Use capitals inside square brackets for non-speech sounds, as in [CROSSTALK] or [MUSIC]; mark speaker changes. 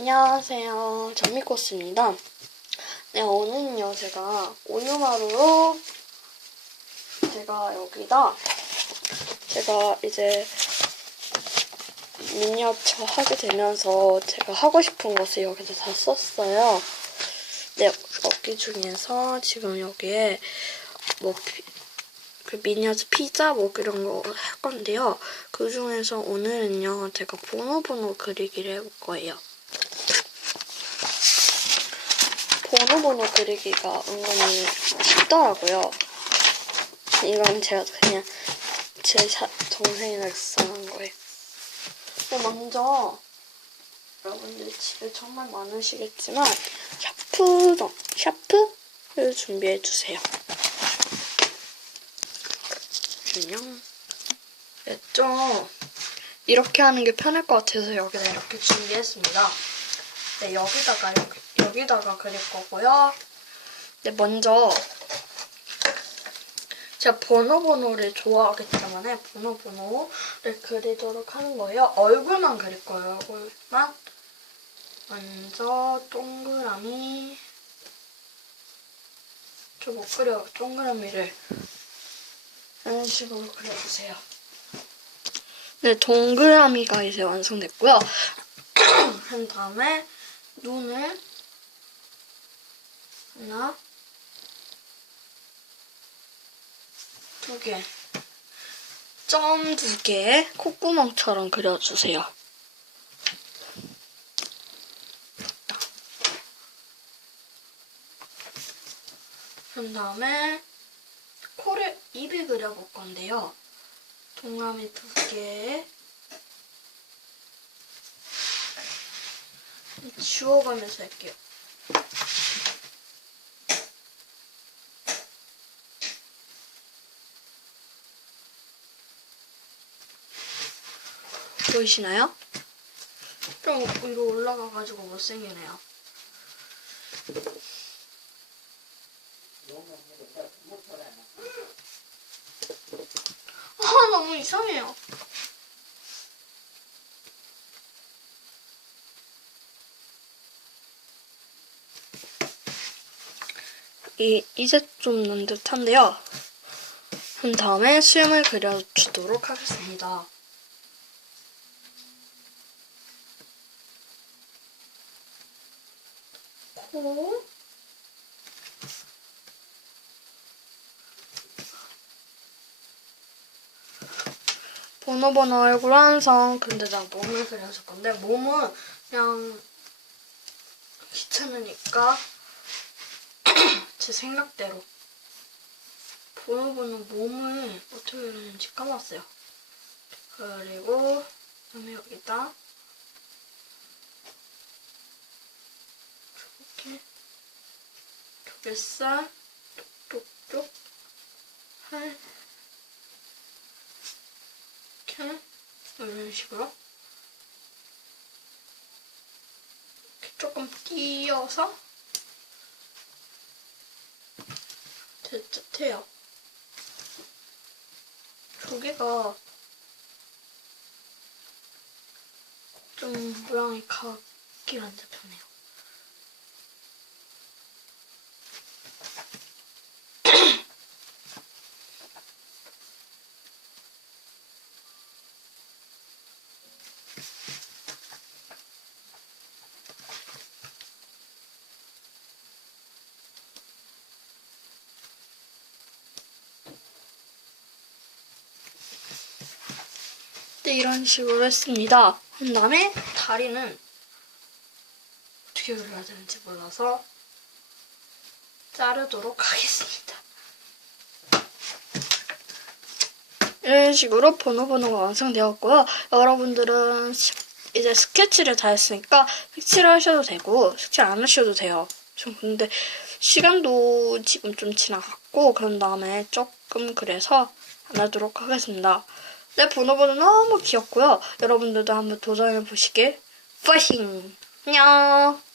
Speaker 1: 안녕하세요. 전미코스입니다. 네, 오늘은요, 제가 우유마루로 제가 여기다 제가 이제 미니어처 하게 되면서 제가 하고 싶은 것을 여기다 다 썼어요. 네, 여기 중에서 지금 여기에 뭐, 피- 그 미니어처 피자 뭐 이런 거 할 건데요. 그 중에서 오늘은요, 제가 번호번호 그리기를 해볼 거예요. 번호번호 그리기가 은근히 쉽더라고요. 이건 제가 그냥 제 자- 정생이랑 써놓은 거예요. 네, 먼저 여러분들 집에 정말 많으시겠지만 샤프, 정- 샤프를 준비해 주세요. 안녕. 네, 좀 이렇게 하는 게 편할 것 같아서 여기다 이렇게 준비했습니다. 네, 여기다가 이렇게- 여기다가 그릴 거고요. 네, 먼저 제가 번호번호를 좋아하기 때문에 번호번호를 그리도록 하는 거예요. 얼굴만 그릴 거예요. 얼굴만. 먼저 동그라미. 저 못 그려. 동그라미를 이런 식으로 그려주세요. 네, 동그라미가 이제 완성됐고요. [CLEARS THROAT] 한 다음에 눈을 하나, 두 개, 점 두 개, 콧구멍처럼 그려주세요. 그 다음에 코를, 입을 그려볼 건데요. 동그라미 두 개, 지워가면서 할게요. 보이시나요? 좀 위로 올라가가지고 못생기네요. 아, 너무 이상해요. 이, 이제 좀 난 듯한데요. 한 다음에 수염을 그려주도록 하겠습니다. 코. 번호번호 얼굴 완성. 근데 나 몸을 그려줄 건데, 몸은 그냥 귀찮으니까 [CLEARS THROAT] 제 생각대로 번호번호 몸을 어떻게 그리는지 까먹었어요. 그리고 여기다 이렇게 조개살? 뚝뚝뚝 할 이렇게 이런 식으로? 조금 띄어서? 될 듯해요. 조개가 좀 모양이 같긴 한데 편해요. 네, 이런 식으로 했습니다. 그 다음에 다리는 어떻게 그려야 되는지 몰라서 자르도록 하겠습니다. 이런 식으로 번호번호가 완성되었고요. 여러분들은 시- 이제 스케치를 다 했으니까 색칠을 하셔도 되고 색칠 안 하셔도 돼요. 좀 근데 시간도 지금 좀 지나갔고 그런 다음에 조금 그래서 안 하도록 하겠습니다. 내 번호번호 너무 귀엽고요. 여러분들도 한번 도전해 보시길 파이팅! 안녕!